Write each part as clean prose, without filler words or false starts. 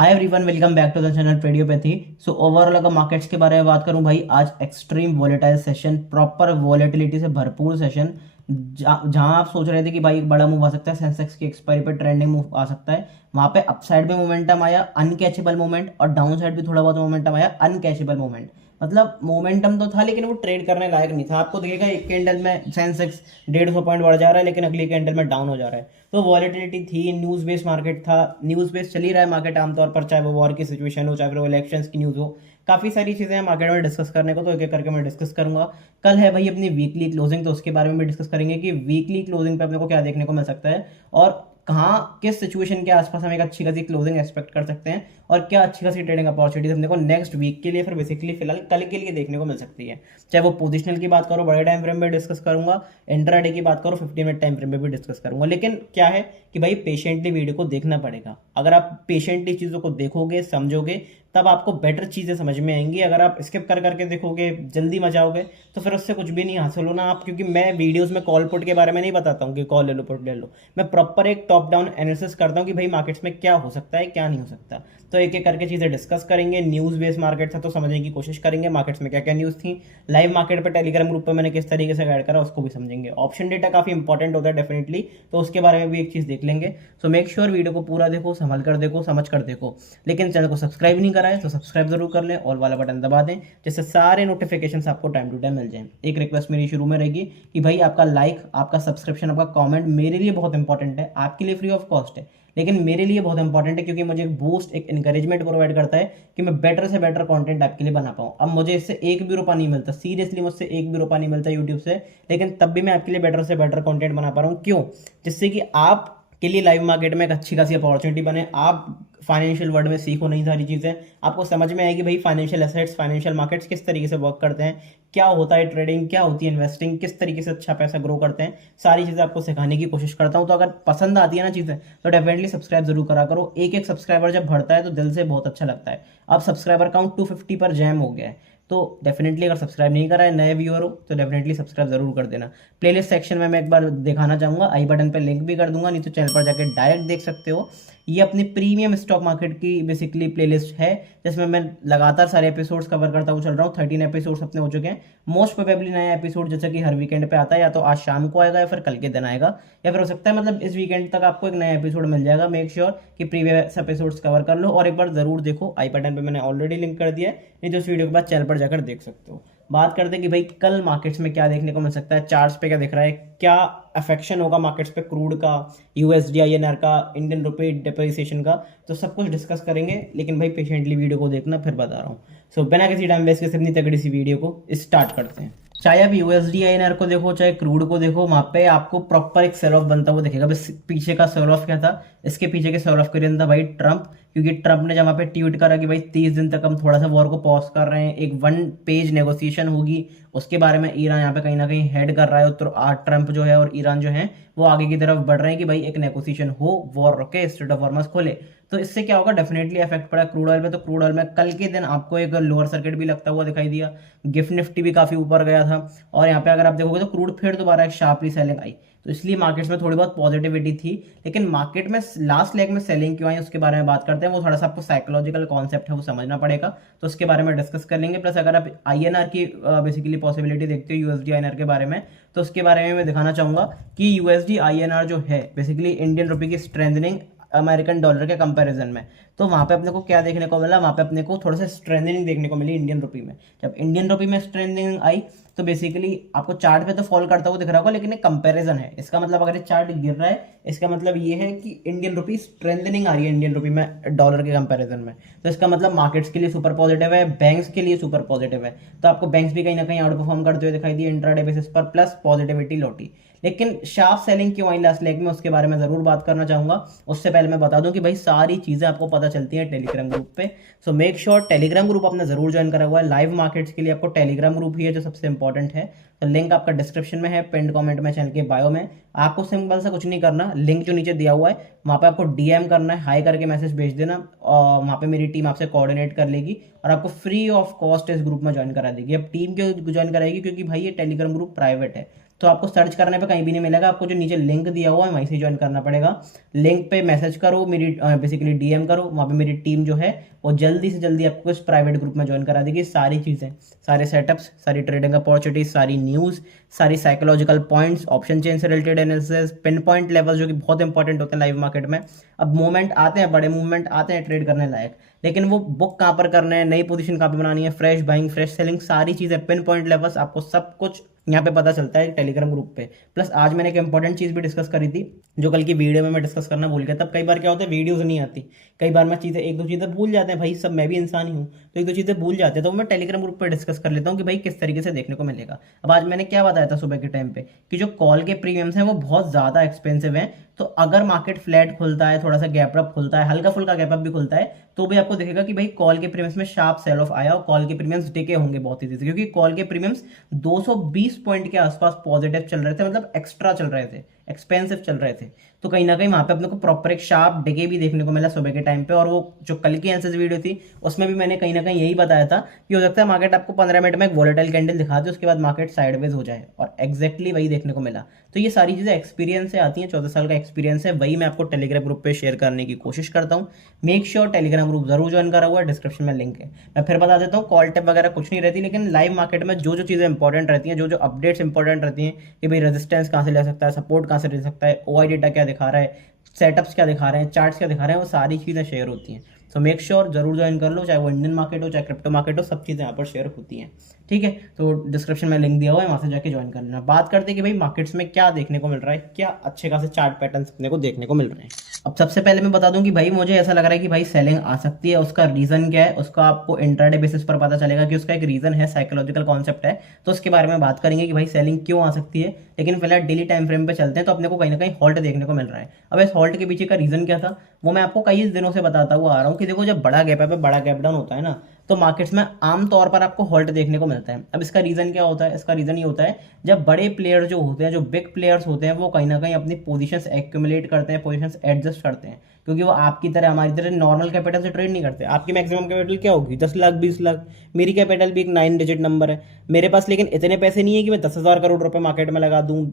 Hi everyone, welcome back to the channel Tradiopathy. So overall अगर markets के बारे में बात करूं भाई, आज extreme volatile session, proper volatility से भरपूर सेशन। जहां आप सोच रहे थे कि भाई एक बड़ा मूव आ सकता है, सेंसेक्स की एक्सपायरी पे ट्रेंडिंग मूव आ सकता है, वहां पे अपसाइड में मोमेंटम आया अनकैचेबल मोमेंट, और डाउन साइड भी थोड़ा बहुत मोमेंटम आया अनकैचेबल मोमेंट। मतलब मोमेंटम तो था लेकिन वो ट्रेड करने लायक नहीं था। आपको दिखेगा एक कैंडल में सेंसेक्स 150 पॉइंट बढ़ जा रहा है लेकिन अगली कैंडल में डाउन हो जा रहा है। तो वॉलेटिलिटी थी, न्यूज बेस्ड मार्केट था, न्यूज बेस्ड चल ही रहा है मार्केट आमतौर पर, चाहे वो वॉर की सिचुएशन हो, चाहे फिर वो इलेक्शंस की न्यूज हो। काफी सारी चीजें हैं मार्केट में डिस्कस करने को, तो एक एक करके मैं डिस्कस करूंगा। कल है भाई अपनी वीकली क्लोजिंग, तो उसके बारे में भी डिस्कस करेंगे कि वीकली क्लोजिंग पे अपने को क्या देखने को मिल सकता है, और कहाँ किस सिचुएशन के आसपास हम एक अच्छी खासी क्लोजिंग एक्सपेक्ट कर सकते हैं, और क्या अच्छी खासी ट्रेडिंग अपॉर्चुनिटीज अपने को नेक्स्ट वीक के लिए, फिर बेसिकली फिलहाल कल के लिए देखने को मिल सकती है। चाहे वो पोजिशनल की बात करो, बड़े टाइम फ्रेम में डिस्कस करूंगा, इंट्राडे की बात करो, 15 मिनट टाइम फ्रेम में भी डिस्कस करूंगा। लेकिन क्या है कि भाई पेशेंटली वीडियो को देखना पड़ेगा। अगर आप पेशेंटली चीज़ों को देखोगे, समझोगे, तब आपको बेटर चीज़ें समझ में आएंगी। अगर आप स्किप कर करके देखोगे, जल्दी मचाओगे, तो फिर उससे कुछ भी नहीं हासिल होना आप। क्योंकि मैं वीडियोस में कॉल पुट के बारे में नहीं बताता हूँ कि कॉल ले लो, पुट ले लो। मैं प्रॉपर एक टॉप डाउन एनालिसिस करता हूँ कि भाई मार्केट्स में क्या हो सकता है, क्या नहीं हो सकता। तो एक एक करके चीज़ें डिस्कस करेंगे। न्यूज़ बेस्ड मार्केट था तो समझने की कोशिश करेंगे मार्केट्स में क्या क्या न्यूज़ थी। लाइव मार्केट पर टेलीग्राम ग्रुप पर मैंने किस तरीके से गाइड करा उसको भी समझेंगे। ऑप्शन डेटा काफ़ी इंपॉर्टेंट होता है डेफिनेटली, तो उसके बारे में भी एक चीज़ देख लेंगे। सो मेक श्योर वीडियो को पूरा देखो, संभल कर देखो, समझ कर देखो। लेकिन चैनल को सब्सक्राइब नहीं करा है तो सब्सक्राइब जरूर कर लें, ऑल वाला बटन दबा दें, जिससे सारे नोटिफिकेशन आपको टाइम टू टाइम मिल जाएं। एक रिक्वेस्ट मेरी शुरू में रहेगी कि भाई आपका लाइक, आपका सब्सक्रिप्शन, आपका कमेंट मेरे लिए बहुत इंपॉर्टेंट है। आपके लिए फ्री ऑफ कॉस्ट है, लेकिन मेरे लिए बहुत इंपॉर्टेंट है, क्योंकि मुझे एक बूस्ट, एक इंकरेजमेंट प्रोवाइड करता है कि मैं बेटर से बेटर कंटेंट आपके लिए बना पाऊँ। अब मुझे इससे एक भी रुपया नहीं मिलता, सीरियसली मुझसे एक भी रुपया नहीं मिलता यूट्यूब से, लेकिन तब भी मैं आपके लिए बेटर से बेटर कंटेंट बना पा रहा हूँ। क्यों? जिससे कि आप के लिए लाइव मार्केट में एक अच्छी खासी अपॉर्चुनिटी बने, आप फाइनेंशियल वर्ल्ड में सीखो नई सारी चीज़ें, आपको समझ में आएगी भाई फाइनेंशियल एसेट्स, फाइनेंशियल मार्केट्स किस तरीके से वर्क करते हैं, क्या होता है ट्रेडिंग, क्या होती है इन्वेस्टिंग, किस तरीके से अच्छा पैसा ग्रो करते हैं। सारी चीज़ें आपको सिखाने की कोशिश करता हूँ। तो अगर पसंद आती है ना चीज़ें, तो डेफिनेटली सब्सक्राइब जरूर करा करो। एक एक सब्सक्राइबर जब बढ़ता है तो दिल से बहुत अच्छा लगता है। अब सब्सक्राइबर काउंट 250 पर जैम हो गया है, तो डेफिनेटली अगर सब्सक्राइब नहीं करा है, नए व्यूअर हो, तो डेफिनेटली सब्सक्राइब जरूर कर देना। प्लेलिस्ट सेक्शन में मैं एक बार दिखाना चाहूंगा, आई बटन पे लिंक भी कर दूंगा, नहीं तो चैनल पर जाकर डायरेक्ट देख सकते हो। ये अपनी प्रीमियम स्टॉक मार्केट की बेसिकली प्लेलिस्ट है, जिसमें मैं लगातार सारे एपिसोड्स कवर करता हुआ चल रहा हूँ। 13 एपिसोड्स अपने हो चुके हैं। मोस्ट प्रोबेबली नया एपिसोड जैसे कि हर वीकेंड पे आता है, या तो आज शाम को आएगा, या फिर कल के दिन आएगा, या फिर हो सकता है मतलब इस वीकेंड तक आपको एक नया एपिसोड मिल जाएगा। मेक श्योर कि प्रीवियस एपिसोड्स कवर कर लो और एक बार जरूर देखो। आई बटन पे मैंने ऑलरेडी लिंक कर दिया है, नहीं तो इस वीडियो के बाद चैनल पर जाकर देख सकते हो। बात करते हैं कि भाई कल मार्केट्स में क्या देखने को मिल सकता है, चार्ट्स पे क्या दिख रहा है, क्या अफेक्शन होगा मार्केट्स पे क्रूड का, यूएसडी आईएनआर का, इंडियन रुपये डिप्रिसिएशन का, तो सब कुछ डिस्कस करेंगे। लेकिन भाई पेशेंटली वीडियो को देखना, फिर बता रहा हूँ। सो बिना किसी टाइम वेस्ट के अपनी तगड़ी सी वीडियो को स्टार्ट करते हैं। चाहे आप यूएसडी आईएनआर को देखो, चाहे क्रूड को देखो, वहां पे आपको प्रॉपर एक सेल ऑफ बनता हुआ दिखेगा। बस पीछे का सेल ऑफ क्या था, इसके पीछे के सेल ऑफ के अंदर भाई ट्रंप, क्योंकि ट्रंप ने जब वहाँ पे ट्वीट करा कि भाई 30 दिन तक हम थोड़ा सा वॉर को पॉज कर रहे हैं, एक 1 पेज नेगोशिएशन होगी, उसके बारे में ईरान यहाँ पे कहीं ना कहीं हेड कर रहा है। तो ट्रंप जो है और ईरान जो है वो आगे की तरफ बढ़ रहे हैं कि भाई एक नेगोशिएशन हो, वॉर रुके, स्टेट ऑफ हॉर्मस खोले। तो इससे क्या होगा, डेफिनेटली इफेक्ट पड़ा क्रूड ऑयल में। तो क्रूड ऑयल में कल के दिन आपको एक लोअर सर्किट भी लगता हुआ दिखाई दिया, गिफ्ट निफ्टी भी काफी ऊपर गया था, और यहाँ पे अगर आप देखोगे तो क्रूड फिर दोबारा एक शार्पली सेलिंग आई। तो इसलिए मार्केट्स में थोड़ी बहुत पॉजिटिविटी थी। लेकिन मार्केट में लास्ट लेग में सेलिंग क्यों आई, उसके बारे में बात करते हैं। वो थोड़ा सा आपको साइकोलॉजिकल कॉन्सेप्ट है, वो समझना पड़ेगा, तो उसके बारे में डिस्कस कर लेंगे। प्लस अगर आप आईएनआर की बेसिकली पॉसिबिलिटी देखते हो यूएसडी आईएनआर के बारे में, तो उसके बारे में मैं दिखाना चाहूंगा कि यूएसडी आईएनआर जो है बेसिकली इंडियन रुपये की स्ट्रेंथनिंग अमेरिकन डॉलर के कंपैरिजन में, तो वहां पे अपने को क्या देखने को मिला, वहां पे अपने को थोड़ा सा स्ट्रेंथनिंग देखने को मिली इंडियन रुपी में। जब इंडियन रुपी में स्ट्रेंथनिंग आई, तो बेसिकली आपको चार्ट पे तो फॉल करता हुआ दिख रहा होगा, लेकिन एक कंपैरिजन है। इसका मतलब अगर ये चार्ट गिर रहा है, इसका मतलब ये है कि इंडियन रुपी स्ट्रेंथनिंग आ रही है इंडियन रुपी में डॉलर के कंपैरिजन में। तो इसका मतलब मार्केट्स के लिए सुपर पॉजिटिव है, बैंक्स के लिए सुपर पॉजिटिव है। तो आपको बैंक्स भी कहीं ना कहीं आउट परफॉर्म करते हुए दिखाई दिए इंट्राडे बेसिस पर, प्लस पॉजिटिविटी लौटी। लेकिन शार्प सेलिंग क्यों आई लास्ट लेग में, उसके बारे में जरूर बात करना चाहूंगा। उससे पहले मैं बता दूं कि भाई सारी चीजें आपको पता चलती हैं टेलीग्राम ग्रुप पे। So make sure Telegram group आपने जरूर ज्वाइन करा हुआ है। लाइव मार्केट्स के लिए आपको टेलीग्राम ग्रुप ही है जो सबसे इंपॉर्टेंट है। तो लिंक आपका डिस्क्रिप्शन में है, पिंड कमेंट में, चैनल के बायो में। आपको सिंपल सा कुछ नहीं करना, लिंक जो नीचे दिया हुआ है वहां पे आपको डीएम करना है, हाई करके मैसेज भेज देना, और वहां पे मेरी टीम आपसे कोऑर्डिनेट कर लेगी और आपको फ्री ऑफ कॉस्ट इस ग्रुप में ज्वाइन करा देगी। अब टीम क्यों ज्वाइन कराएगी, क्योंकि भाई ये टेलीग्राम ग्रुप प्राइवेट है, तो आपको सर्च करने पे कहीं भी नहीं मिलेगा, आपको जो नीचे लिंक दिया हुआ है वहीं से ज्वाइन करना पड़ेगा। लिंक पे मैसेज करो, मेरी बेसिकली डीएम करो, वहाँ पे मेरी टीम जो है वो जल्दी से जल्दी आपको इस प्राइवेट ग्रुप में ज्वाइन करा देगी। सारी चीज़ें, सारे सेटअप्स, सारी ट्रेडिंग अपॉर्चुनिटीज, सारी न्यूज़, सारी साइकोलॉजिकल पॉइंट्स, ऑप्शन चेन से related analysis, pin point level जो कि बहुत इंपॉर्टेंट होते हैं लाइव मार्केट में। अब मूवमेंट आते हैं, बड़े मूवमेंट आते हैं ट्रेड करने लायक, लेकिन वो बुक कहाँ पर करना है, नई पोजीशन कहाँ पे बनानी है, फ्रेश बाइंग, फ्रेश सेलिंग, सारी चीज़ें, पिन पॉइंट लेवल्स, आपको सब कुछ यहाँ पे पता चलता है टेलीग्राम ग्रुप पे। प्लस आज मैंने एक इंपॉर्टेंट चीज़ भी डिस्कस करी थी जो कल की वीडियो में मैं डिस्कस करना भूल गया। तब कई बार क्या होता है, वीडियोज़ नहीं आती, कई बार मैं चीज़ें, एक दो चीज़ें भूल जाते हैं भाई, सब मैं भी इंसान ही हूँ, तो एक दो चीज़ें भूल जाते हैं, तो मैं टेलीग्राम ग्रुप पर डिस्कस कर लेता हूँ कि भाई किस तरीके से देखने को मिलेगा। अब आज मैंने क्या बताया था सुबह के टाइम पे कि जो कॉल के प्रीमियम्स हैं वो बहुत ज़्यादा एक्सपेंसिव हैं। तो अगर मार्केट फ्लैट खुलता है, थोड़ा सा गैप अप खुलता है, हल्का फुल्का गैप अप भी खुलता है, तो भी आपको दिखेगा कि भाई कॉल के प्रीमियम्स में शार्प सेल ऑफ आया और कॉल के प्रीमियम्स टिके होंगे बहुत तेजी से, क्योंकि कॉल के प्रीमियम्स 220 पॉइंट के आसपास पॉजिटिव चल रहे थे, मतलब एक्स्ट्रा चल रहे थे, एक्सपेंसिव चल रहे थे। तो कहीं ना कहीं वहां पे अपने को प्रॉपर एक शार्प डिके भी देखने को मिला सुबह के टाइम पे। और वो जो कल की एनालिसिस वीडियो थी उसमें भी मैंने कहीं ना कहीं यही बताया था कि हो सकता है मार्केट आपको 15 मिनट में एक वोलेटाइल कैंडल दिखा दे, उसके बाद मार्केट साइडवेज हो जाए, और एग्जैक्टली वही देखने को मिला। तो ये सारी चीज़ें एक्सपीरियंस से आती हैं, 14 साल का एक्सपीरियंस है, वही मैं आपको टेलीग्राम ग्रुप पे शेयर करने की कोशिश करता हूँ। मेक श्योर टेलीग्राम ग्रुप जरूर ज्वाइन करा हुआ है, डिस्क्रिप्शन में लिंक है। मैं फिर बता देता हूँ, कॉल टिप वगैरह कुछ नहीं रहती, लेकिन लाइव मार्केट में जो जो चीज़ें इंपॉर्टेंट रहती हैं, जो जो अपडेट्स इंपॉर्टेंट रहती हैं कि भाई रेजिस्टेंस कहाँ से ले सकता है, सपोर्ट कहाँ से ले सकता है, ओआई डेटा क्या दिखा रहा है, सेटअप्स क्या दिखा रहे हैं, चार्ट्स क्या दिखा रहे हैं, वो सारी चीज़ें शेयर होती हैं। सो मेक श्योर जरूर ज्वाइन कर लो, चाहे वो इंडियन मार्केट हो, चाहे क्रिप्टो मार्केट हो, सब चीज़ें यहाँ पर शेयर होती हैं। ठीक है, तो डिस्क्रिप्शन में लिंक दिया हुआ है, वहाँ से जाके ज्वाइन कर लेना। बात करते हैं कि भाई मार्केट्स में क्या देखने को मिल रहा है, क्या अच्छे खासे चार्ट पैटर्न अपने को देखने को मिल रहे हैं। अब सबसे पहले मैं बता दूं कि भाई मुझे ऐसा लग रहा है कि भाई सेलिंग आ सकती है। उसका रीजन क्या है, उसका आपको इंट्राडे बेसिस पर पता चलेगा कि उसका एक रीजन है, साइकोलॉजिकल कॉन्सेप्ट है, तो उसके बारे में बात करेंगे कि भाई सेलिंग क्यों आ सकती है। लेकिन फिलहाल डेली टाइम फ्रेम पे चलते हैं, तो अपने को कहीं ना कहीं हॉल्ट देखने को मिल रहा है। अब इस हॉल्ट के पीछे का रीजन क्या था वो मैं आपको कई दिनों से बताता हुआ आ रहा हूँ कि देखो, जब बड़ा गैप है, बड़ा गैप डाउन होता है ना, तो मार्केट्स में आमतौर पर आपको हॉल्ट देखने को मिलता है। अब इसका रीजन क्या होता है, इसका रीजन ये होता है जब बड़े प्लेयर जो होते हैं, जो बिग प्लेयर्स होते हैं, वो कहीं ना कहीं अपनी पोजीशंस एक्यूमुलेट करते हैं, पोजीशंस एडजस्ट करते हैं, क्योंकि वो आपकी तरह, हमारी तरह नॉर्मल कैपिटल से ट्रेड नहीं करते। आपकी मैक्सिमम कैपिटल क्या होगी, 10 लाख 20 लाख, मेरी कैपिटल भी एक 9 डिजिट नंबर है मेरे पास, लेकिन इतने पैसे नहीं है कि मैं 10,000 करोड़ रुपए मार्केट में लगा दूं,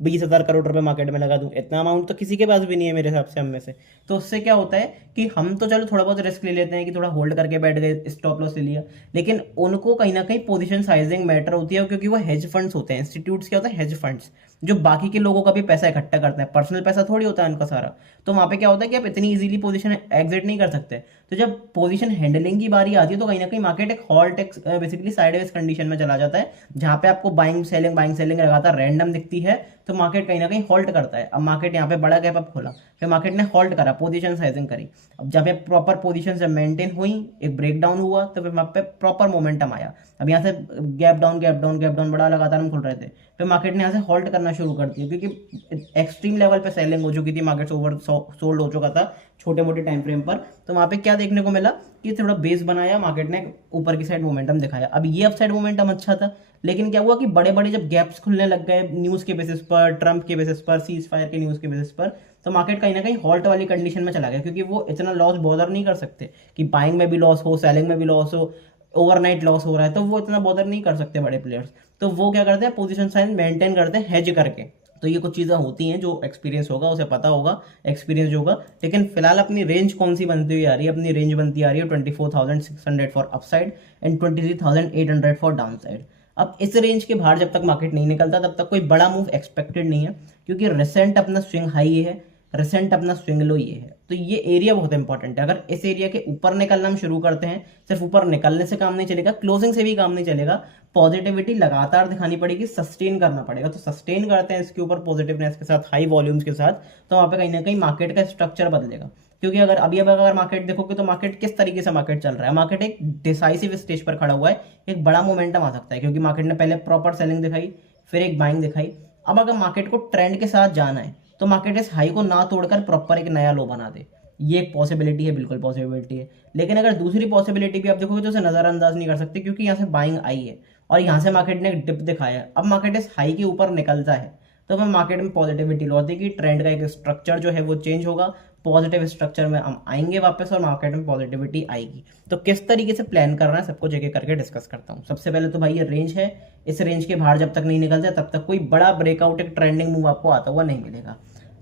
20,000 करोड़ रुपए मार्केट में लगा दूं। इतना अमाउंट तो किसी के पास भी नहीं है मेरे हिसाब से, हम में से। तो उससे क्या होता है कि हम तो चलो थोड़ा बहुत रिस्क ले लेते हैं कि थोड़ा होल्ड करके बैठ गए, स्टॉप लॉस ले लिया, लेकिन उनको कहीं ना कहीं पोजीशन साइजिंग मैटर होती है, क्योंकि वो हेज फंड्स होते हैं। इंस्टीट्यूट्स क्या होता है, हेज फंड्स, जो बाकी के लोगों का भी पैसा इकट्ठा करते हैं, पर्सनल पैसा थोड़ी होता है उनका सारा। तो वहां पे क्या होता है कि आप इतनी इजीली पोजीशन एग्जिट नहीं कर सकते। तो जब पोजीशन हैंडलिंग की बारी आती है, तो कहीं ना कहीं मार्केट एक हॉल्ट, बेसिकली साइडवेज कंडीशन में चला जाता है, जहां पे आपको बाइंग सेलिंग लगातार रैंडम दिखती है, तो मार्केट कहीं ना कहीं हॉल्ट करता है। अब मार्केट यहाँ पे बड़ा गैप अप खोला, फिर मार्केट ने हॉल्ट करा, पोजीशन साइजिंग करी। अब जब ये प्रॉपर पोजीशन जब मेंटेन हुई, एक ब्रेक डाउन हुआ, तो फिर वहां पे प्रॉपर मोमेंटम आया। अब यहाँ से gap down gap down gap down बड़ा लगातार हम खुल रहे थे, फिर मार्केट ने यहाँ से हॉल्ट करना शुरू कर दिया, क्योंकि एक्सट्रीम लेवल पे सेलिंग हो चुकी थी, मार्केट ओवर सोल्ड हो चुका था छोटे मोटे टाइम फ्रेम पर। तो वहां पे क्या देखने को मिला कि थोड़ा बेस बनाया, मार्केट ने ऊपर की साइड मोमेंटम दिखाया। अब ये अप साइड मोमेंटम अच्छा था, लेकिन क्या हुआ कि बड़े बड़े जब गैप्स खुलने लग गए न्यूज के बेसिस पर, ट्रंप के बेसिस पर, सीज फायर के न्यूज के बेसिस पर, तो मार्केट कहीं ना कहीं हॉल्ट वाली कंडीशन में चला गया, क्योंकि वो इतना लॉस बॉदर नहीं कर सकते कि बाइंग में भी लॉस हो, सेलिंग में भी लॉस हो, ओवरनाइट लॉस हो रहा है, तो वो इतना बॉदर नहीं कर सकते बड़े प्लेयर्स। तो वो क्या करते हैं, पोजीशन साइज मेंटेन करते हैं हेज करके। तो ये कुछ चीज़ें होती हैं, जो एक्सपीरियंस होगा उसे पता होगा, एक्सपीरियंस होगा। लेकिन फिलहाल अपनी रेंज कौन सी बनती हुई आ रही है, अपनी रेंज बनती आ रही है 24,600 for upside and 23,800 for down side. अब इस रेंज के बाहर जब तक मार्केट नहीं निकलता, तब तक कोई बड़ा मूव एक्सपेक्टेड नहीं है, क्योंकि रिसेंट अपना स्विंग हाई ये है, रिसेंट अपना स्विंग लो ये है। तो ये एरिया बहुत इंपॉर्टेंट है। अगर इस एरिया के ऊपर निकलना हम शुरू करते हैं, सिर्फ ऊपर निकलने से काम नहीं चलेगा, क्लोजिंग से भी काम नहीं चलेगा, पॉजिटिविटी लगातार दिखानी पड़ेगी, सस्टेन करना पड़ेगा। तो सस्टेन करते हैं इसके ऊपर पॉजिटिवनेस के साथ, हाई वॉल्यूम्स के साथ, तो वहां पे कहीं ना कहीं मार्केट का स्ट्रक्चर बदलेगा। क्योंकि अगर अगर मार्केट देखोगे, तो मार्केट किस तरीके से मार्केट चल रहा है, मार्केट एक डिसाइसिव स्टेज पर खड़ा हुआ है, एक बड़ा मोमेंटम आ सकता है, क्योंकि मार्केट ने पहले प्रॉपर सेलिंग दिखाई, फिर एक बाइंग दिखाई। अब अगर मार्केट को ट्रेंड के साथ जाना है, तो मार्केट इस हाई को ना तोड़कर प्रॉपर एक नया लो बना दे, ये एक पॉसिबिलिटी है, बिल्कुल पॉसिबिलिटी है। लेकिन अगर दूसरी पॉसिबिलिटी भी आप देखोगे, तो उसे नजरअंदाज नहीं कर सकते, क्योंकि यहाँ से बाइंग आई है और यहाँ से मार्केट ने एक डिप दिखाया। अब मार्केट इस हाई के ऊपर निकलता है, तो वह मार्केट में पॉजिटिविटी लौटेगी, ट्रेंड का एक स्ट्रक्चर जो है वो चेंज होगा, पॉजिटिव स्ट्रक्चर में हम आएंगे वापस और मार्केट में पॉजिटिविटी आएगी। तो किस तरीके से प्लान करना है सबको जगह करके डिस्कस करता हूँ। सबसे पहले तो भाई ये रेंज है, इस रेंज के बाहर जब तक नहीं निकलते तब तक कोई बड़ा ब्रेकआउट, एक ट्रेंडिंग मूव आपको आता हुआ नहीं मिलेगा।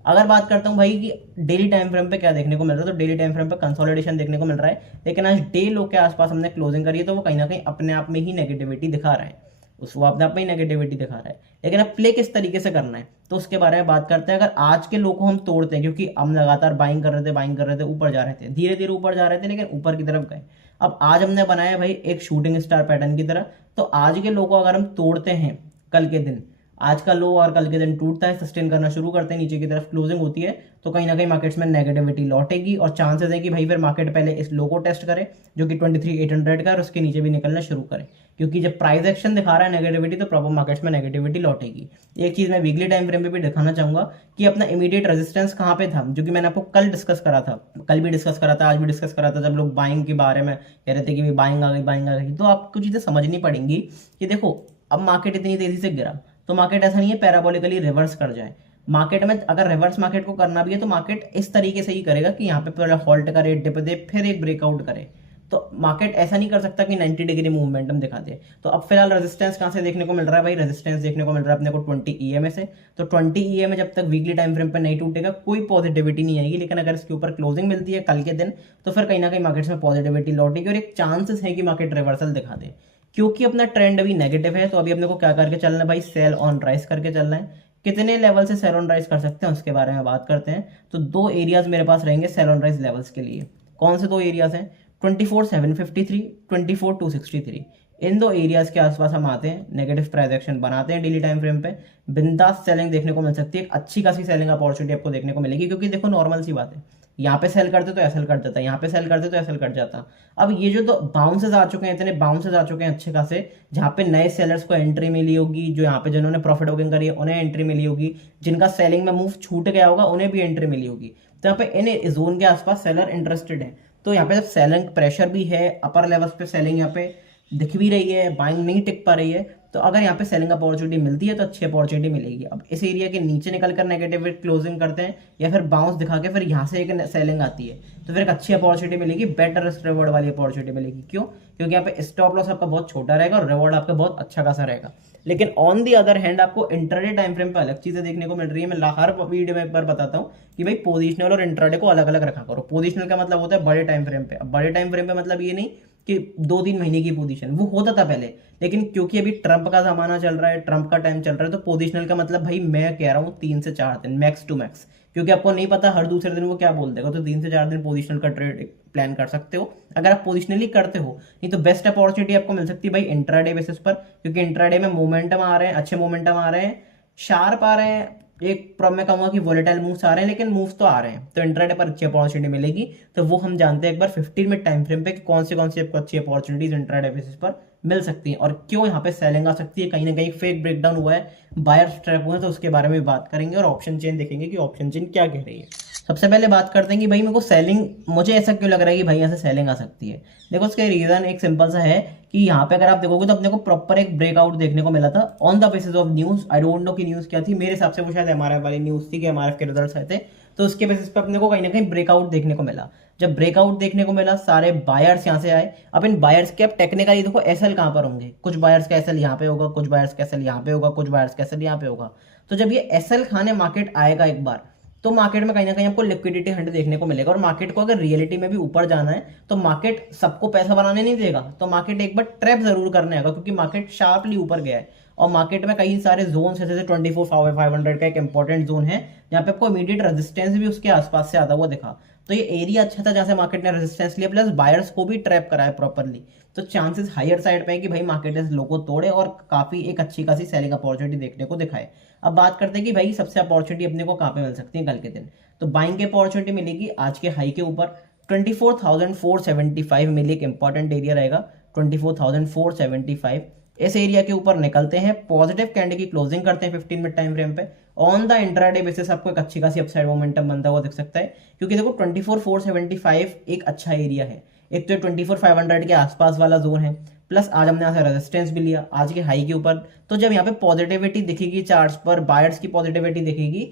अगर बात करता हूँ भाई कि डेली टाइम फ्रेम पे क्या देखने को मिल रहा है, तो डेली टाइम फ्रेम पे कंसोलिडेशन देखने को मिल रहा है, लेकिन आज डे लो के आसपास हमने क्लोजिंग करी है, तो वो कहीं ना कहीं अपने आप में ही नेगेटिविटी दिखा रहा है, उसको अपने आप में ही नेगेटिविटी दिखा रहा है। लेकिन अब प्ले किस तरीके से करना है तो उसके बारे में बात करते हैं। अगर आज के लो को हम तोड़ते हैं, क्योंकि हम लगातार बाइंग कर रहे थे, ऊपर जा रहे थे, धीरे धीरे ऊपर जा रहे थे, लेकिन ऊपर की तरफ गए। अब आज हमने बनाया भाई एक शूटिंग स्टार पैटर्न की तरह, तो आज के लो को अगर हम तोड़ते हैं, कल के दिन आज का लो और कल के दिन टूटता है, सस्टेन करना शुरू करते हैं, नीचे की तरफ क्लोजिंग होती है, तो कहीं ना कहीं मार्केट्स में नेगेटिविटी लौटेगी और चांसेस है कि भाई फिर मार्केट पहले इस लो को टेस्ट करे जो कि 23,800 का, और उसके नीचे भी निकलना शुरू करे, क्योंकि जब प्राइस एक्शन दिखा रहा है नेगेटिविटी, तो प्रॉपर मार्केट्स में नेगेटिविटी लौटेगी। एक चीज मैं वीकली टाइम फ्रेम पे भी दिखाना चाहूंगा कि अपना इमीडिएट रेजिस्टेंस कहाँ पे था, जो कि मैंने आपको कल डिस्कस करा था, कल भी डिस्कस करा था, आज भी डिस्कस करा था, जब लोग बाइंग के बारे में कह रहे थे कि बाइंग आ गई, बाइंग आ गई। तो आपको चीजें समझनी पड़ेंगी कि देखो अब मार्केट इतनी तेजी से गिरा, तो मार्केट ऐसा नहीं है पैराबोलिकली रिवर्स कर जाए। मार्केट में अगर रिवर्स मार्केट को करना भी है, तो मार्केट इस तरीके से ही करेगा कि यहाँ पे पहले हॉल्ट करे, डिप दे, फिर एक ब्रेकआउट करे। तो मार्केट ऐसा नहीं कर सकता कि 90 डिग्री मूवमेंटम दिखा दे। तो अब फिलहाल रेजिस्टेंस कहाँ से देखने को मिल रहा है भाई, रेजिस्टेंस देखने को मिल रहा है अपने को 20 EMA से। तो 20 EMA जब तक वीकली टाइम फ्रेम पर नहीं टूटेगा कोई पॉजिटिविटी नहीं आएगी, लेकिन अगर इसके ऊपर क्लोजिंग मिलती है कल के दिन, तो फिर कहीं ना कहीं मार्केट्स में पॉजिटिविटी लौटेगी और एक चांसेस है कि मार्केट रिवर्सल दिखा दे, क्योंकि अपना ट्रेंड अभी नेगेटिव है। तो अभी अपने को क्या करके चलना है भाई, सेल ऑन राइज करके चलना है। कितने लेवल से सेल ऑन राइज कर सकते हैं उसके बारे में बात करते हैं। तो दो एरियाज मेरे पास रहेंगे सेल ऑन राइज लेवल्स के लिए। कौन से दो एरियाज हैं, 24,753, 24,263। इन दो एरियाज के आसपास हम आते हैं, नेगेटिव प्राइस एक्शन बनाते हैं डेली टाइम फ्रेम पे, बिंदास सेलिंग देखने को मिल सकती है, एक अच्छी खासी सेलिंग अपॉर्चुनिटी आपको देखने को मिलेगी। क्योंकि देखो नॉर्मल सी बात है, यहाँ पे सेल करते तो एसएल कट जाता, यहाँ पे सेल करते तो एसएल कट जाता। अब ये जो तो बाउंसेस आ चुके हैं, इतने बाउंसेस आ चुके हैं अच्छे खासे, जहाँ पे नए सेलर्स को एंट्री मिली होगी, जो यहाँ पे जिन्होंने प्रॉफिट बुकिंग करी है उन्हें एंट्री मिली होगी, जिनका सेलिंग में मूव छूट गया होगा उन्हें भी एंट्री मिली होगी। तो यहाँ पे इन जोन के आसपास सेलर इंटरेस्टेड है। तो यहाँ पे जब सेलिंग प्रेशर भी है, अपर लेवल्स पे सेलिंग यहाँ पे दिख भी रही है, बाइंग नहीं टिक पा रही है, तो अगर यहाँ पे सेलिंग अपॉर्चुनिटी मिलती है तो अच्छी अपॉर्चुनिटी मिलेगी। अब इस एरिया के नीचे निकलकर नेगेटिव क्लोजिंग करते हैं या फिर बाउंस दिखा के फिर यहाँ से एक सेलिंग आती है, तो फिर एक अच्छी अपॉर्चुनिटी मिलेगी, बेटर रिस्क रिवॉर्ड वाली अपॉर्चुनिटी मिलेगी। क्यों? क्योंकि यहाँ पे स्टॉप लॉस आपका बहुत छोटा रहेगा और रिवॉर्ड आपका बहुत अच्छा खासा रहेगा। लेकिन ऑन दी अदर हैंड आपको इंट्राडे टाइम फ्रेम पे अलग चीजें देखने को मिल रही है। मैं हर वीडियो में एक बार बताता हूँ कि भाई पोजिशनल और इंट्राडे को अलग अलग रखा करो। पोजिशनल का मतलब होता है बड़े टाइम फ्रेम पे। अब बड़े टाइम फ्रेम पे मतलब ये नहीं कि 2-3 महीने की पोजीशन, वो होता था पहले, लेकिन क्योंकि अभी ट्रंप का जमाना चल रहा है, ट्रंप का टाइम चल रहा है, तो पोजीशनल का मतलब भाई मैं कह रहा हूँ 3 से 4 दिन मैक्स टू मैक्स, क्योंकि आपको नहीं पता हर दूसरे दिन वो क्या बोल देगा। तो 3 से 4 दिन पोजीशनल का ट्रेड प्लान कर सकते हो अगर आप पोजिशनली करते हो। नहीं तो बेस्ट अपॉर्चुनिटी आपको मिल सकती है भाई इंट्राडे बेसिस पर, क्योंकि इंट्राडे में मोमेंटम आ रहे हैं, अच्छे मोमेंटम आ रहे हैं, शार्प आ रहे हैं। एक प्रॉब्लम मैं कहूंगा कि वोलेटाइल मूव्स आ रहे हैं, लेकिन मूव्स तो आ रहे हैं, तो इंट्राडे पर अच्छी अपॉर्चुनिटी मिलेगी। तो वो हम जानते हैं एक बार 15 मिनट टाइम फ्रेम पे कि कौन सी आपको अच्छी अपॉर्चुनिटीज इंट्राडे बेसिस पर मिल सकती हैं और क्यों यहाँ पे सेलिंग आ सकती है। कहीं ना कहीं फेक ब्रेकडाउन हुआ है, बायर ट्रैप हुआ है, तो उसके बारे में बात करेंगे और ऑप्शन चेन देखेंगे कि ऑप्शन चेन क्या कह रही है। सबसे पहले बात करते हैं कि भाई मेरे को सेलिंग, मुझे ऐसा क्यों लग रहा है कि भाई यहाँ से सेलिंग आ सकती है। देखो उसका रीजन एक सिंपल सा है कि यहाँ पे अगर आप देखोगे तो अपने को प्रॉपर एक ब्रेकआउट देखने को मिला था on the basis of news. I don't know कि न्यूज क्या थी, मेरे हिसाब से वो शायद एमआरएफ वाली न्यूज थी कि एमआरएफ के रिजल्ट्स आए थे, तो उसके बेसिस पे अपने को कहीं ना कहीं ब्रेकआउट देखने को मिला। जब ब्रेकआउट देखने को मिला, सारे बायर्स यहाँ से आए। अब इन बायर्स के अब टेक्निकली देखो एसएल कहाँ पर होंगे, कुछ बायर्स का एसएल यहाँ पे होगा, कुछ बायर्स का एसएल यहाँ पे होगा, कुछ बायर्स का एसएल यहाँ पे होगा। तो जब ये एसएल खाने मार्केट आएगा एक बार, तो मार्केट में कहीं ना कहीं आपको लिक्विडिटी हंट देखने को मिलेगा। और मार्केट को अगर रियलिटी में भी ऊपर जाना है तो मार्केट सबको पैसा बनाने नहीं देगा, तो मार्केट एक बार ट्रैप जरूर करने आएगा, क्योंकि मार्केट शार्पली ऊपर गया है और मार्केट में कई सारे जोन है, जैसे 24,500 का एक इंपॉर्टेंट जोन है जहाँ पे आपको इमीडिएट रेजिस्टेंस भी उसके आसपास से आता हुआ दिखा। तो ये एरिया अच्छा था जहाँ से मार्केट ने रेजिस्टेंस लिया, प्लस बायर्स को भी ट्रैप कराया प्रॉपरली। तो चांसेस हायर साइड पे है कि भाई मार्केट इस लो को तोड़े और काफी एक अच्छी खासी सेलिंग अपॉर्चुनिटी देखने को दिखाए। अब बात करते हैं कि भाई सबसे अपॉर्चुनिटी अपने को कहाँ पे मिल सकती है कल के दिन। तो बाइंग की अपॉर्चुनिटी मिलेगी आज के हाई के ऊपर, 24,475 मिली एक इंपॉर्टेंट एरिया रहेगा, 24,475। इस एरिया के ऊपर निकलते हैं, पॉजिटिव कैंडल की क्लोजिंग करते हैं 15 मिनट टाइम फ्रेम पे, ऑन द इंट्राडे बेसिस आपको एक अच्छी खासी अपसाइड मोमेंटम बनता हुआ दिख सकता है। क्योंकि देखो 24,475 एक अच्छा एरिया है, एक तो 24,500 के आसपास वाला जोन है, प्लस आज हमने यहाँ से रेजिस्टेंस भी लिया आज के हाई के ऊपर। तो जब यहाँ पे पॉजिटिविटी दिखेगी चार्ट्स पर, बायर्स की पॉजिटिविटी दिखेगी,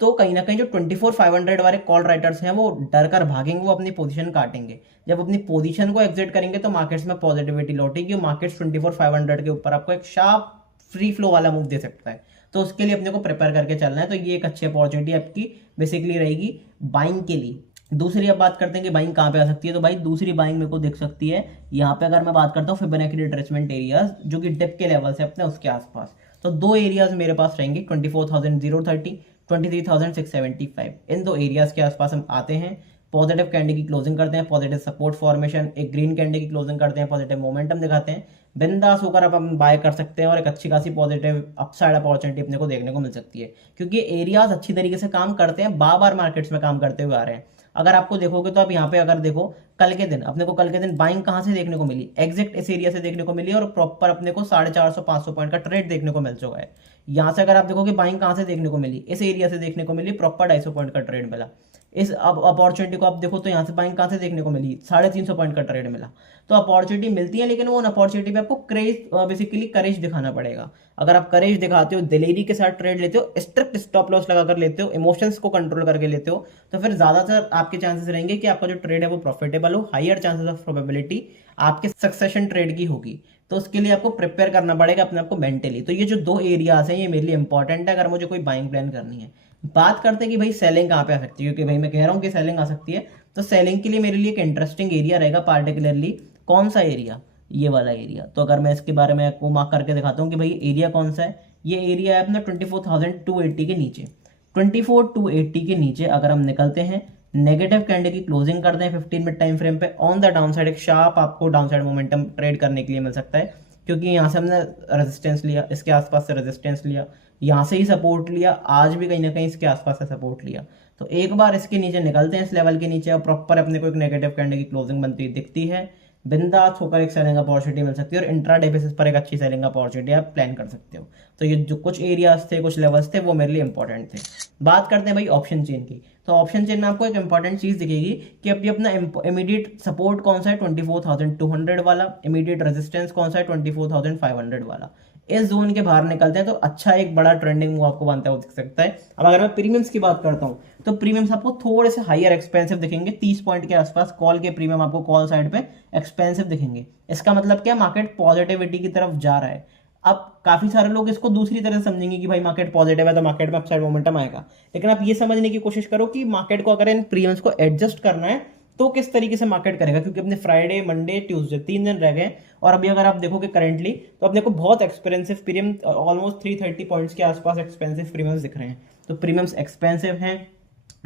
तो कहीं ना कहीं जो 24,500 वाले कॉल राइटर्स हैं वो डर कर भागेंगे, वो अपनी पोजीशन काटेंगे। जब अपनी पोजीशन को एग्जिट करेंगे तो मार्केट्स में पॉजिटिविटी लौटेगी और मार्केट्स 24,500 के ऊपर आपको एक शार्प फ्री फ्लो वाला मूव दे सकता है। तो उसके लिए अपने को प्रिपेयर करके चलना है। तो ये एक अच्छी अपॉर्चुनिटी आपकी बेसिकली रहेगी बाइंग के लिए। दूसरी अब बात करते हैं कि बाइंग कहाँ पे आ सकती है। तो भाई दूसरी बाइंग मेरे को दिख सकती है यहाँ पे, अगर मैं बात करता हूँ फिबोनाची रिट्रेसमेंट एरियाज जो कि डिप के लेवल से अपने उसके आसपास। तो दो एरियाज मेरे पास रहेंगे 24,030, 23,675। इन दो एरियाज के आसपास हम आते हैं, पॉजिटिव कैंडल की क्लोजिंग करते हैं, पॉजिटिव सपोर्ट फॉर्मेशन, एक ग्रीन कैंडल की क्लोजिंग करते हैं, पॉजिटिव मोमेंटम दिखाते हैं, बिंदास होकर आप बाय कर सकते हैं और एक अच्छी खासी पॉजिटिव अपसाइड अपॉर्चुनिटी अपने को देखने को मिल सकती है। क्योंकि एरियाज अच्छी तरीके से काम करते हैं, बार बार मार्केट्स में काम करते हुए आ रहे हैं। अगर आपको देखोगे तो आप यहाँ पे अगर देखो कल के दिन अपने को कल के दिन बाइंग कहाँ से देखने को मिली, एग्जैक्ट इस एरिया से देखने को मिली और प्रॉपर अपने को 450-500 पॉइंट का ट्रेड देखने को मिल चुका है। यहाँ से अगर आप देखोगे बाइंग कहाँ से देखने को मिली, इस एरिया से देखने को मिली, प्रॉपर 250 पॉइंट का ट्रेड मिला। इस अब अपॉर्चुनिटी को आप देखो तो यहाँ से बाइंग कहाँ से देखने को मिली, 350 पॉइंट का ट्रेड मिला। तो अपॉर्चुनिटी मिलती है, लेकिन वो अपॉर्चुनिटी पे आपको बेसिकली करेज दिखाना पड़ेगा। अगर आप करेज दिखाते हो, दिलेरी के साथ ट्रेड लेते हो, स्ट्रिक्ट स्टॉप लॉस लगाकर लेते हो, इमोशंस को कंट्रोल करके लेते हो, तो फिर ज्यादातर आपके चांसेस रहेंगे कि आपका जो ट्रेड है वो प्रॉफिटेबल हो, हायर चांसेस ऑफ प्रोबेबिलिटी आपके सक्सेशन ट्रेड की होगी। तो उसके लिए आपको प्रिपेयर करना पड़ेगा अपने आपको मेंटली। तो ये जो दो एरियाज हैं ये मेरे लिए इंपॉर्टेंट है अगर मुझे कोई बाइंग प्लान करनी है। बात करते हैं कि भाई सेलिंग कहाँ पे आ सकती है, क्योंकि भाई मैं कह रहा हूँ कि सेलिंग आ सकती है। तो सेलिंग के लिए मेरे लिए एक इंटरेस्टिंग एरिया रहेगा, पार्टिकुलरली कौन सा एरिया, ये वाला एरिया। तो अगर मैं इसके बारे में आपको मार्क करके दिखाता हूँ कि भाई एरिया कौन सा है, ये एरिया है अपना 24,280 के नीचे। 24,280 के नीचे अगर हम निकलते हैं, नेगेटिव कैंडल की क्लोजिंग करते हैं 15 मिनट टाइम फ्रेम पे, ऑन द डाउन साइड एक शार्प आपको डाउन साइड मोमेंटम ट्रेड करने के लिए मिल सकता है। क्योंकि यहाँ से हमने रेजिस्टेंस लिया, इसके आसपास से रेजिस्टेंस लिया, यहाँ से ही सपोर्ट लिया, आज भी कहीं ना कहीं इसके आसपास से सपोर्ट लिया। तो एक बार इसके नीचे निकलते हैं, इस लेवल के नीचे, और प्रॉपर अपने को एक नेगेटिव कैंडल की क्लोजिंग बनती दिखती है, बिंदास होकर एक सेलिंग अपॉर्चुनिटी मिल सकती है और इंट्राडे बेसिस पर एक अच्छी सेलिंग अपॉर्चुनिटी आप प्लान कर सकते हो। तो ये जो कुछ एरियाज थे, कुछ लेवल्स थे, वो मेरे लिए इंपॉर्टेंट थे। बात करते हैं भाई ऑप्शन चेन की। तो ऑप्शन चेन में आपको एक इंपॉर्टेंट चीज दिखेगी कि अभी अपना इमीडिएट सपोर्ट कौन सा है, 24,200 वाला, इमीडिएट रेजिस्टेंस कौन सा है, 24,500 वाला। इस जोन के बाहर निकलते हैं तो अच्छा एक बड़ा ट्रेंडिंग मूव आपको बनता हुआ दिख सकता है। अब अगर मैं प्रीमियम्स की बात करता हूँ तो प्रीमियम्स आपको थोड़े से हायर एक्सपेंसिव दिखेंगे, 30 पॉइंट के आसपास कॉल के प्रीमियम आपको कॉल साइड पे एक्सपेंसिव दिखेंगे। इसका मतलब क्या, मार्केट पॉजिटिविटी की तरफ जा रहा है। अब काफी सारे लोग इसको दूसरी तरह से समझेंगे कि भाई मार्केट पॉजिटिव है तो मार्केट में अपसाइड मोमेंटम आएगा, लेकिन आप ये समझने की कोशिश करो कि मार्केट को अगर इन प्रीमियम्स को एडजस्ट करना है तो किस तरीके से मार्केट करेगा। क्योंकि अपने फ्राइडे, मंडे, ट्यूसडे 3 दिन रह गए और अभी अगर आप देखोगे करेंटली तो अपने को बहुत एक्सपेंसिव प्रीमियम, ऑलमोस्ट 330 पॉइंट्स के आसपास एक्सपेंसिव प्रीमियम्स दिख रहे हैं। तो प्रीमियम्स एक्सपेंसिव हैं,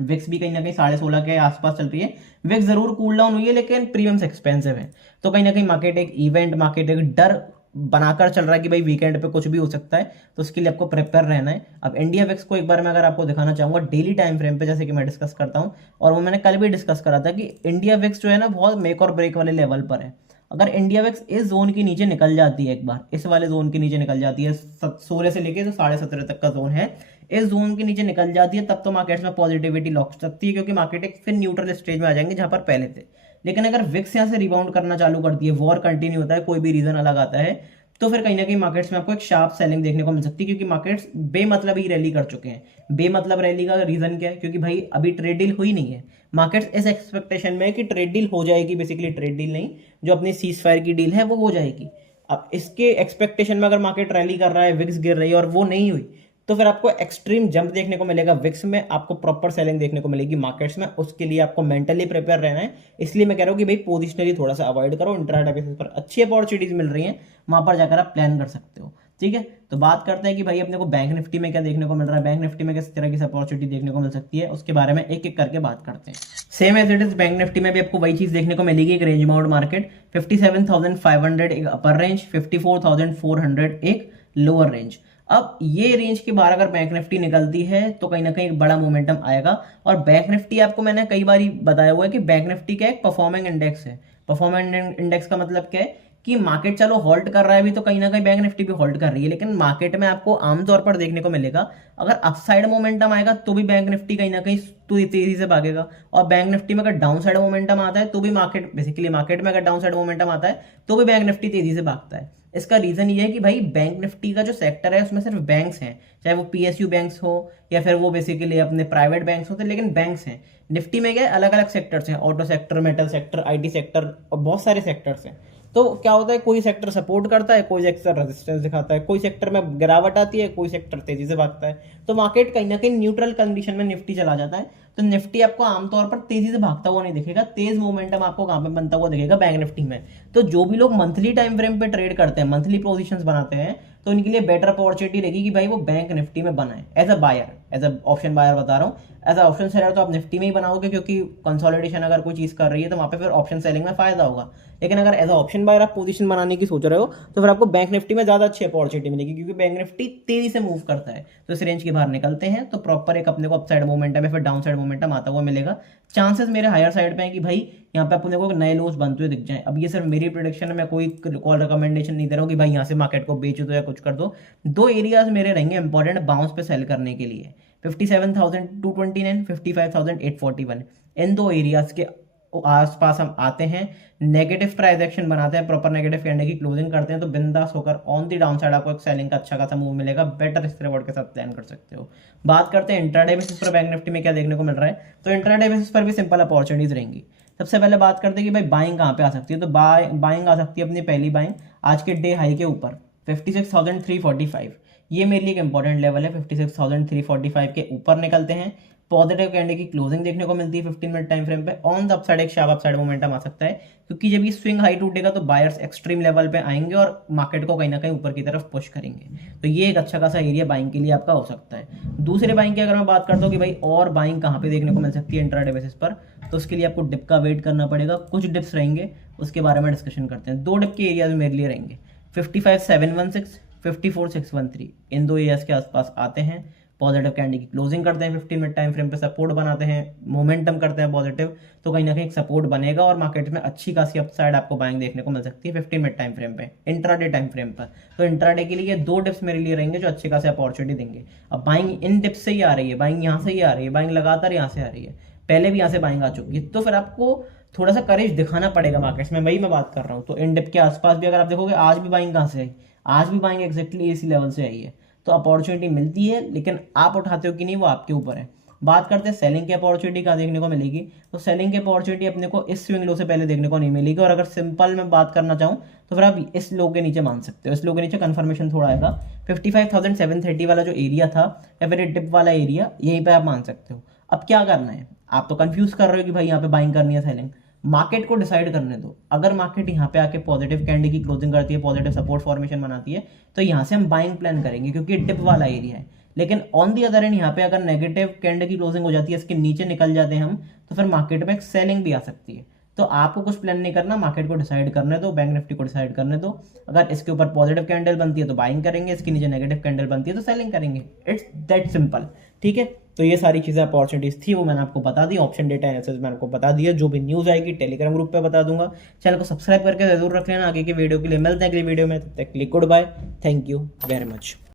विक्स भी कहीं ना कहीं 16.5 के आसपास चल रही है। विक्स जरूर कूल डाउन हुई है लेकिन प्रीमियम्स एक्सपेंसिव है। तो कहीं ना कहीं मार्केट एक इवेंट, मार्केट एक डर बनाकर चल रहा है कि भाई वीकेंड पे कुछ भी हो सकता है, तो उसके लिए आपको प्रिपेयर रहना है। अब इंडिया विक्स को एक बार मैं अगर आपको दिखाना चाहूंगा डेली टाइम फ्रेम पे, जैसे कि मैं डिस्कस करता हूं, और वो मैंने कल भी डिस्कस करा था कि इंडिया विक्स जो है ना बहुत मेक और ब्रेक वाले लेवल पर है। अगर इंडिया विक्स इस जोन के नीचे निकल जाती है, एक बार इस वाले जोन के नीचे निकल जाती है, 16 से लेके तो 17.5 तक का जोन है, इस जोन के नीचे निकल जाती है, तब तो मार्केट्स में पॉजिटिविटी लौट सकती है, क्योंकि मार्केट एक फिर न्यूट्रल स्टेज में आ जाएंगे जहां पर पहले थे। लेकिन अगर विक्स यहाँ से रिबाउंड करना चालू करती है, वॉर कंटिन्यू होता है, कोई भी रीजन अलग आता है, तो फिर कहीं ना कहीं मार्केट्स में आपको एक शार्प सेलिंग देखने को मिल सकती है। क्योंकि मार्केट्स बेमतलब ही रैली कर चुके हैं। बेमतलब रैली का रीजन क्या है, क्योंकि भाई अभी ट्रेड डील हुई नहीं है। मार्केट्स इस एक्सपेक्टेशन में है कि ट्रेड डील हो जाएगी, बेसिकली ट्रेड डील नहीं, जो अपनी सीज फायर की डील है वो हो जाएगी। अब इसके एक्सपेक्टेशन में अगर मार्केट रैली कर रहा है, विक्स गिर रही है और वो नहीं हुई, तो फिर आपको एक्सट्रीम जंप देखने को मिलेगा विक्स में, आपको प्रॉपर सेलिंग देखने को मिलेगी मार्केट्स में। उसके लिए आपको मेंटली प्रिपेयर रहना है। इसलिए मैं कह रहा हूँ कि भाई पोजिशनली थोड़ा सा अवॉइड करो, इंट्राडे बेसिस पर अच्छी अपॉर्चुनिटीज मिल रही हैं, वहां पर जाकर आप प्लान कर सकते हो। ठीक है, तो बात करते हैं कि भाई अपने को बैंक निफ्टी में क्या देखने को मिल रहा है, बैंक निफ्टी में किस तरह की अपॉर्चुनिटी देखने को मिल सकती है, उसके बारे में एक एक करके बात करते हैं। Same as it is bank nifty में भी आपको वही चीज देखने को मिलेगी, एक रेंज बाउंड मार्केट, 57,500 एक अपर रेंज, 54,400 एक लोअर रेंज। अब ये रेंज के बाहर अगर बैंक निफ्टी निकलती है तो कहीं ना कहीं एक बड़ा मोमेंटम आएगा। और बैंक निफ्टी आपको मैंने कई बार बताया हुआ है कि बैंक निफ्टी क्या एक परफॉर्मिंग इंडेक्स है। परफॉर्मिंग इंडेक्स का मतलब क्या है कि मार्केट चलो होल्ड कर रहा है अभी, तो कहीं ना कहीं बैंक निफ्टी भी होल्ड कर रही है, लेकिन मार्केट में आपको आमतौर पर देखने को मिलेगा अगर अपसाइड मोमेंटम आएगा तो भी बैंक निफ्टी कहीं ना कहीं तेजी से भागेगा, और बैंक निफ्टी में अगर डाउन साइड मोमेंटम आता है तो भी मार्केट में अगर डाउन साइड मोमेंटम आता है तो भी बैंक निफ्टी तेजी से भागता है। इसका रीजन ये है कि भाई बैंक निफ्टी का जो सेक्टर है उसमें सिर्फ बैंक्स हैं, चाहे वो पीएसयू बैंक्स हो या फिर वो बेसिकली अपने प्राइवेट बैंक्स होते, लेकिन बैंक्स हैं। निफ्टी में क्या अलग अलग सेक्टर्स हैं, auto sector, metal sector, IT sector और बहुत सारे सेक्टर्स हैं। तो क्या होता है, कोई सेक्टर सपोर्ट करता है, कोई सेक्टर रेजिस्टेंस दिखाता है, कोई सेक्टर में गिरावट आती है, कोई सेक्टर तेजी से भागता है। तो मार्केट कहीं ना कहीं न्यूट्रल कंडीशन में निफ्टी चला जाता है। तो निफ्टी आपको आमतौर पर तेजी से भागता हुआ नहीं दिखेगा, तेज मोमेंटम आपको कहां पे बनता हुआ दिखेगा, बैंक निफ्टी में। तो जो भी लोग मंथली टाइम फ्रेम पे ट्रेड करते हैं, मंथली पोजीशंस बनाते हैं, तो उनके लिए बेटर अपॉर्चुनिटी रहेगी कि भाई वो बैंक निफ्टी में बनाए as a buyer, as a option buyer बता रहा हूँ। एज अ ऑप्शन सेलर तो आप निफ्टी में ही बनाओगे, क्योंकि कंसोलिडेशन अगर कोई चीज कर रही है तो वहां पे फिर ऑप्शन सेलिंग में फायदा होगा। लेकिन अगर एज अ ऑप्शन बायर आप पोजीशन बनाने की सोच रहे हो तो फिर आपको बैंक निफ्टी में ज्यादा अच्छी अपॉर्चुनिटी मिलेगी, क्योंकि बैंक निफ्टी तेजी से मूव करता है। तो इस रेंज के बाहर निकलते हैं तो प्रॉपर एक अपने को अपसाइड मोमेंटम या फिर डाउन साइड मोमेंटम आता हुआ मिलेगा। चांसेस मेरे हायर साइड पे हैं कि भाई यहाँ पे अपने को नए लोज बनते हुए दिख जाए। अब ये सिर्फ मेरी प्रोडिक्शन है, मैं कोई कॉल रिकमेंडेशन नहीं दे रहा हूँ कि भाई यहाँ से मार्केट को बेच दो या कुछ कर दो। दो एरियाज मेरे रहेंगे इंपॉर्टेंट बाउंस पे सेल करने के लिए, 57,229, 55,841। इन दो एरियाज के आसपास हम आते हैं, नेगेटिव प्राइस एक्शन बनाते हैं, प्रॉपर नेगेटिव कैंडल की क्लोजिंग करते हैं, तो बिंदास होकर ऑन दी डाउन साइड आपको एक सेलिंग का अच्छा खासा मूव मिलेगा, बेटर रिस्क रिवॉर्ड के साथ प्लान कर सकते हो। बात करते हैं इंट्राडे बेसिस पर बैंक निफ्टी में क्या देखने को मिल रहा है। तो इंट्राडे बेसिस पर भी सिंपल अपॉर्चुनिटीज रहेंगी। सबसे पहले बात करते हैं कि भाई बाइंग कहाँ पे आ सकती है। तो बाइंग आ सकती है अपनी पहली बाइंग आज के डे हाई के ऊपर 56,345। ये मेरे लिए एक इंपॉर्टेंट लेवल है। 56,345 के ऊपर निकलते हैं, पॉजिटिव कैंडल की क्लोजिंग देखने को मिलती है 15 मिनट टाइम फ्रेम पे, ऑन द अपसाइड एक शार्प अपसाइड मोमेंटम आ सकता है, क्योंकि जब ये स्विंग हाई टूटेगा तो बायर्स एक्सट्रीम लेवल पे आएंगे और मार्केट को कहीं ना कहीं ऊपर की तरफ पुश करेंगे। तो ये एक अच्छा खासा एरिया बाइंग के लिए आपका हो सकता है। दूसरे बाइंग की अगर मैं बात करता हूँ कि भाई और बाइंग कहाँ पे देखने को मिल सकती है इंट्राडे बेसिस पर, तो उसके लिए आपको डिप का वेट करना पड़ेगा। कुछ डिप्स रहेंगे, उसके बारे में डिस्कशन करते हैं। दो डिप के एरियाज मेरे लिए रहेंगे 55,716, 54,613। इन दो एरियाज के आसपास आते हैं, पॉजिटिव कैंडल की क्लोजिंग करते हैं, 15 मिनट टाइम फ्रेम पे सपोर्ट बनाते हैं, मोमेंटम करते हैं पॉजिटिव, तो कहीं ना कहीं सपोर्ट बनेगा और मार्केट में अच्छी खासी अपसाइड आपको बाइंग देखने को मिल सकती है 15 मिनट टाइम फ्रेम पे, इंट्राडे टाइम फ्रेम पर। तो इंट्राडे के लिए दो डिप्स मेरे लिए रहेंगे जो अच्छी खासी अपॉर्चुनिटी देंगे। अब बाइंग इन डिप्स से ही आ रही है, बाइंग यहाँ से ही आ रही है, बाइंग लगातार यहाँ से आ रही है, पहले भी यहाँ से बाइंग आ चुकी है, तो फिर आपको थोड़ा सा करेज दिखाना पड़ेगा मार्केट्स में, वही मैं बात कर रहा हूँ। तो इन डिप के आसपास भी अगर आप देखोगे आज भी बाइंग कहाँ से आई, आज भी बाइंग एक्जैक्टली इसी लेवल से आई है। तो अपॉर्चुनिटी मिलती है, लेकिन आप उठाते हो कि नहीं वो आपके ऊपर है। बात करते हैं सेलिंग की अपॉर्चुनिटी कहाँ देखने को मिलेगी। तो सेलिंग की अपॉर्चुनिटी अपने को इस स्विंग लो से पहले देखने को नहीं मिलेगी, और अगर सिंपल में बात करना चाहूँ तो फिर आप इस लो के नीचे मान सकते हो। इस लो के नीचे कंफर्मेशन थोड़ा आएगा, 55,730 वाला जो एरिया था या फिर डिप वाला एरिया, यहीं पे आप मान सकते हो। अब क्या करना है, आप तो कंफ्यूज कर रहे हो कि भाई यहाँ पे बाइंग करनी है सेलिंग, मार्केट को डिसाइड करने दो। अगर मार्केट यहाँ पे आके पॉजिटिव कैंडल की क्लोजिंग करती है, पॉजिटिव सपोर्ट फॉर्मेशन बनाती है, तो यहाँ से हम बाइंग प्लान करेंगे, क्योंकि डिप वाला एरिया है। लेकिन ऑन दी अदर एंड यहाँ पे अगर नेगेटिव कैंडल की क्लोजिंग हो जाती है, इसके नीचे निकल जाते हैं हम, तो फिर मार्केट में एक सेलिंग भी आ सकती है। तो आपको कुछ प्लान नहीं करना, मार्केट को डिसाइड करने दो, बैंक निफ्टी को डिसाइड करने दो। अगर इसके ऊपर पॉजिटिव कैंडल बनती है तो बाइंग करेंगे, इसके नीचे नेगेटिव कैंडल बनती है तो सेलिंग करेंगे। इट्स दैट सिंपल, ठीक है। तो ये सारी चीजें अपॉर्चुनिटीज थी, वो मैंने आपको बता दी। ऑप्शन डेटा एनालिसिस मैंने आपको बता दिया, जो भी न्यूज आएगी टेलीग्राम ग्रुप पे बता दूंगा। चैनल को सब्सक्राइब करके जरूर रख लेना आगे की वीडियो के लिए। मिलते हैं अगली वीडियो में, तब तक के लिए good bye, thank you very much.